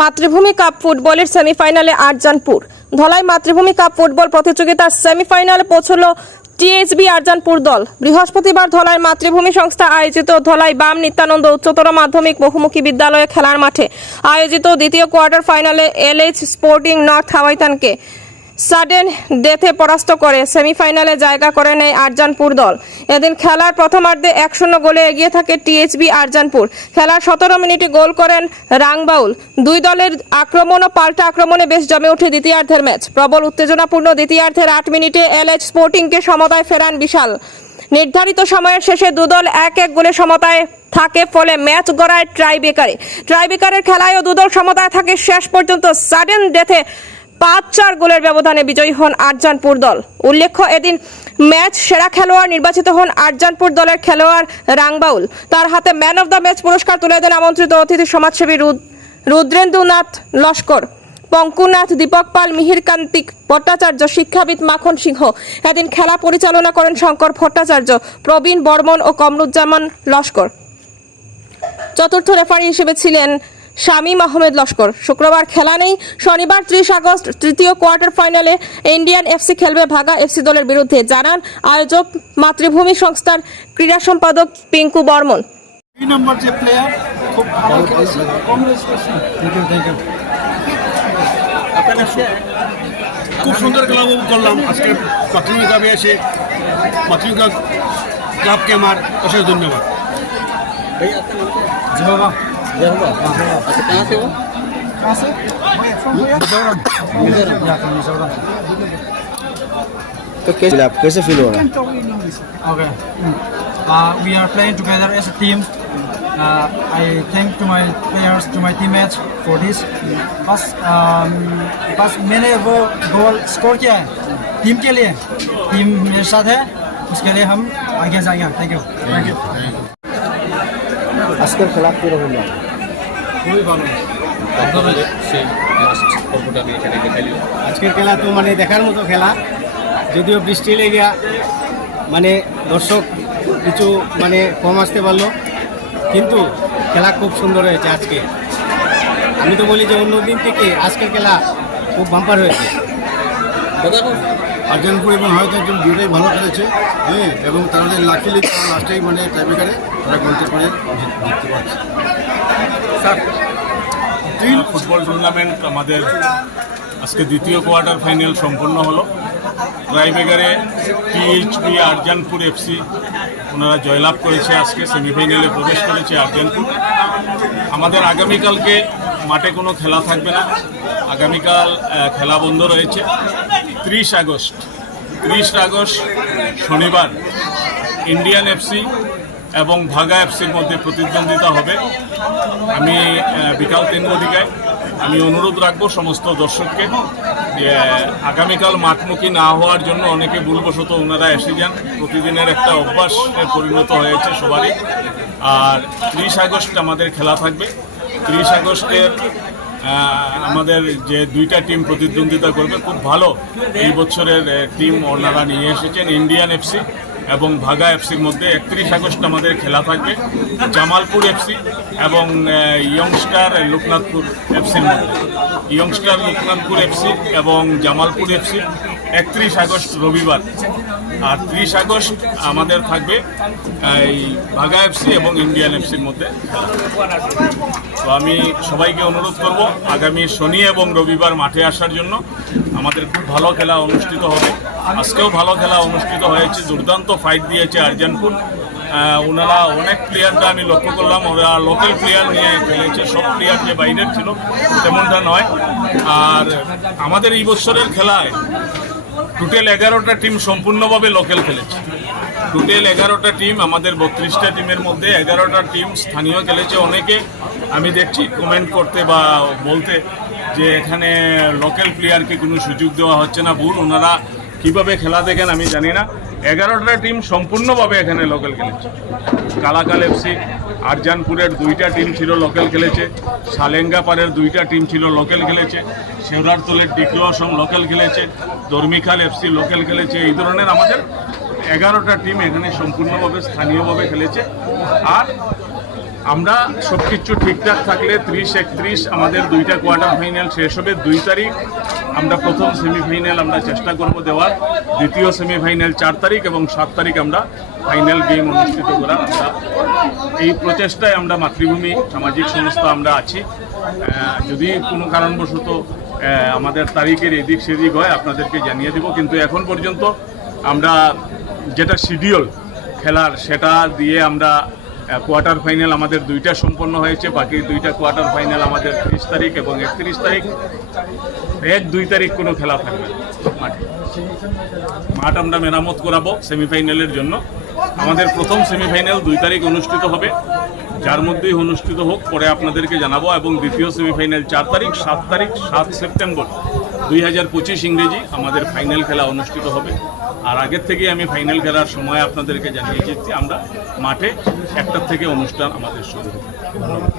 মাতৃভূমি কাপ ফুটবলের সেমিফাইনালে আরজানপুর। ধলাই মাতৃভূমি কাপ ফুটবল প্রতিযোগিতার সেমিফাইনালে পৌঁছল টিএসবি আরজানপুর দল। বৃহস্পতিবার ধলাই মাতৃভূমি সংস্থা আয়োজিত ধলাই বাম নিত্যানন্দ উচ্চতর মাধ্যমিক বহুমুখী বিদ্যালয়ে খেলার মাঠে। আয়োজিত দ্বিতীয় quarter final LH sporting north হাওয়াইতানকে sudden ডেথে পরাস্ত করে সেমিফাইনালে জায়গা করে নেয় আরজানপুর দল। এদিন খেলার প্রথমার্ধে এক শূন্য গোলে এগিয়ে থাকে টিএসবি আরজানপুর। খেলার সতেরো মিনিটে গোল করেন রাংবাউল। দুই দলের আক্রমণ ও পাল্টা আক্রমণে বেশ জমে ওঠে দ্বিতীয়ার্ধের ম্যাচ। প্রবল উত্তেজনাপূর্ণ দ্বিতীয়ার্ধের আট মিনিটে এলএচ স্পোর্টিংকে সমতায় ফেরান বিশাল। নির্ধারিত সময়ের শেষে দুদল এক এক গোলে সমতায় থাকে, ফলে ম্যাচ গড়ায় ট্রাইবেকারে। ট্রাইবেকারের খেলায়ও দুদল সমতায় থাকে। শেষ পর্যন্ত সাডেন ডেথে পাঁচ চার গোলের ব্যবধানে বিজয়ী হন আরজানপুর দল। উল্লেখ্য, এদিন ম্যাচ সেরা খেলোয়াড় নির্বাচিত হন আরজানপুর দলের খেলোয়াড় রাংবাউল। তার হাতে ম্যান অব দ্য ম্যাচ পুরস্কার তুলে দেন আমন্ত্রিত অতিথি সমাজসেবী রুদ- রুদ্রেন্দ্রনাথ লস্কর। পঙ্কুনাথ, দীপক পাল মিহিরকান্তিক ভট্টাচার্য, শিক্ষাবিদ মাখন সিংহ। এদিন খেলা পরিচালনা করেন শঙ্কর ভট্টাচার্য, প্রবীণ বর্মন ও কমরুজ্জামান লস্কর। চতুর্থ রেফারি হিসেবে ছিলেন শামীম আহমেদ লস্কর। শুক্রবার খেলা নেই। শনিবার ত্রিশ আগস্ট তৃতীয় কোয়ার্টার ফাইনালে ইন্ডিয়ান এফসি খেলবে ভাগা এফসি দলের বিরুদ্ধে। জানান আয়োজক মাতৃভূমি সংস্থার ক্রীড়া সম্পাদক পিঙ্কু বর্মন। খুব সুন্দর খেলা উপভোগ করলাম। আজকে প্রাথমিক ক্লাবে এসে প্রাথমিক ক্লাবকে আমার অশেষ ধন্যবাদ। ভাই আপনার तो कैसे आप कैसे फील हो? रहा है okay we are playing together as a team I thank to my players to my teammates for this बस बस मैंने वो गोल स्कोर किया है टीम के लिए. टीम मेरे साथ है. उसके लिए हम आगे जाएँगे. थैंक यू थैंक यू अस्कर खिलाफ पूरा हो गया খুবই ভালো। সেই লাস্ট পর্বটা আমি এখানে দেখাইলি আজকের খেলা তো মানে দেখার মতো খেলা যদিও বৃষ্টি লেগে মানে দর্শক কিছু মানে কম আসতে পারল কিন্তু খেলা খুব সুন্দর হয়েছে আজকে। আমি তো বলি যে অন্য দিন থেকে আজকের খেলা খুব বাম্পার হয়েছে। আর্জেন্টপুর এবং হয়তো একজন দুটোই ভালো খেলেছে হ্যাঁ এবং তাদের লাকিলি লাস্টেই মানে টাইব্রেকারে তারা গন্তি করে জিততে পারছে। ফুটবল টুর্নামেন্ট আমাদের আজকে দ্বিতীয় কোয়ার্টার ফাইনাল সম্পন্ন হলো। রায়বেগারে টিএইচবি আরজানপুর এফসি ওনারা জয়লাভ করেছে আজকে সেমিফাইনালে প্রবেশ করেছে আরজানপুর আমাদের আগামীকালকে মাঠে কোনো খেলা থাকবে না। আগামীকাল খেলা বন্ধ রয়েছে। ত্রিশ আগস্ট ত্রিশ আগস্ট শনিবার ইন্ডিয়ান এফসি এবং ভাগা এফসির মধ্যে প্রতিদ্বন্দ্বিতা হবে। আমি বিকাল তিন ঘটিকায় আমি অনুরোধ রাখব সমস্ত দর্শককে যে আগামীকাল মাঠমুখী না হওয়ার জন্য অনেকে ভুলবশত ওনারা এসে যান। প্রতিদিনের একটা অভ্যাসে পরিণত হয়েছে সবারই। আর ত্রিশ আগস্ট আমাদের খেলা থাকবে। ত্রিশ আগস্টের আমাদের যে দুইটা টিম প্রতিদ্বন্দ্বিতা করবে, খুব ভালো। এই বছরের টিম ওনারা নিয়ে এসেছেন, ইন্ডিয়ান এফসি। এবং ভাগা এফসির মধ্যে একত্রিশ আগস্ট আমাদের খেলা থাকবে, জামালপুর এফসি এবং ইয়ংস্টার লোকনাথপুর এফসির মধ্যে। ইয়ংস্টার লোকনাথপুর এফসি এবং জামালপুর এফসি একত্রিশ আগস্ট রবিবার। আর ত্রিশ আগস্ট আমাদের থাকবে এই ভাগা এফসি এবং ইন্ডিয়ান এফসির মধ্যে তো আমি সবাইকে অনুরোধ করব, আগামী শনি এবং রবিবার মাঠে আসার জন্য আমাদের খুব ভালো খেলা অনুষ্ঠিত হবে। আজকেও ভালো খেলা অনুষ্ঠিত হয়েছে, দুর্দান্ত ফাইট দিয়েছে আরজানপুর। ওনারা অনেক প্লেয়ারটা আমি লক্ষ্য করলাম, ওরা লোকাল প্লেয়ার নিয়ে খেলেছে, সব প্লেয়ার যে বাইরের ছিল, তেমনটা নয়। আর আমাদের এই বছরের খেলায় টোটাল এগারোটা টিম সম্পূর্ণভাবে লোকাল খেলেছে। টোটাল এগারোটা টিম আমাদের বত্রিশটা টিমের মধ্যে এগারোটা টিম স্থানীয় খেলেছে। অনেকে আমি দেখছি কমেন্ট করতে বা বলতে যে এখানে লোকাল প্লেয়ারকে কোনো সুযোগ দেওয়া হচ্ছে না। ভুল, ওনারা কীভাবে খেলা দেখেন আমি জানি না। এগারোটা টিম সম্পূর্ণভাবে এখানে লোকাল খেলেছে। কালাকাল এফসি আরজানপুরের দুইটা টিম ছিল লোকাল খেলেছে। সালেঙ্গাপাড়ের দুইটা টিম ছিল লোকাল খেলেছে। শেওরারতলের ডিক্লোসম লোকাল খেলেছে। দর্মিখাল এফসি লোকাল খেলেছে। এই ধরনের আমাদের এগারোটা টিম এখানে সম্পূর্ণভাবে স্থানীয়ভাবে খেলেছে। আর আমরা সব কিছু ঠিকঠাক থাকলে ত্রিশ, একত্রিশ, আমাদের দুইটা কোয়ার্টার ফাইনাল শেষ হবে দুই তারিখ। আমরা প্রথম সেমিফাইনাল আমরা চেষ্টা করব দেওয়ার। দ্বিতীয় সেমিফাইনাল চার তারিখ এবং সাত তারিখ আমরা ফাইনাল গেম অনুষ্ঠিত করার। আমরা এই প্রচেষ্টায় আমরা মাতৃভূমি, সামাজিক সংস্থা আমরা আছি। যদি কোনো কারণবশত আমাদের তারিখের এদিক সেদিক হয়, আপনাদেরকে জানিয়ে দেব। কিন্তু এখন পর্যন্ত আমরা যেটা শিডিউল খেলার, সেটা দিয়ে আমরা কোয়ার্টার ফাইনাল আমাদের দুইটা সম্পন্ন হয়েছে, বাকি দুইটা কোয়ার্টার ফাইনাল আমাদের ত্রিশ তারিখ এবং একত্রিশ তারিখ। এক, দুই তারিখ কোনো খেলা থাকবে মাঠে। মাঠ আমরা মেরামত করাবো সেমিফাইনালের জন্য। আমাদের প্রথম সেমিফাইনাল দুই তারিখ অনুষ্ঠিত হবে। যার মধ্যেই অনুষ্ঠিত হোক, পরে আপনাদেরকে জানাব। এবং দ্বিতীয় সেমিফাইনাল চার তারিখ, সাত তারিখ, সাত সেপ্টেম্বর। দুই হাজার পঁচিশ ইংরেজি আমাদের ফাইনাল খেলা অনুষ্ঠিত হবে। আর আগের থেকেই আমি ফাইনাল খেলার সময় আপনাদেরকে জানিয়ে দিচ্ছি, আমরা মাঠে একটার থেকে অনুষ্ঠান আমাদের শুরু হবে। ধন্যবাদ।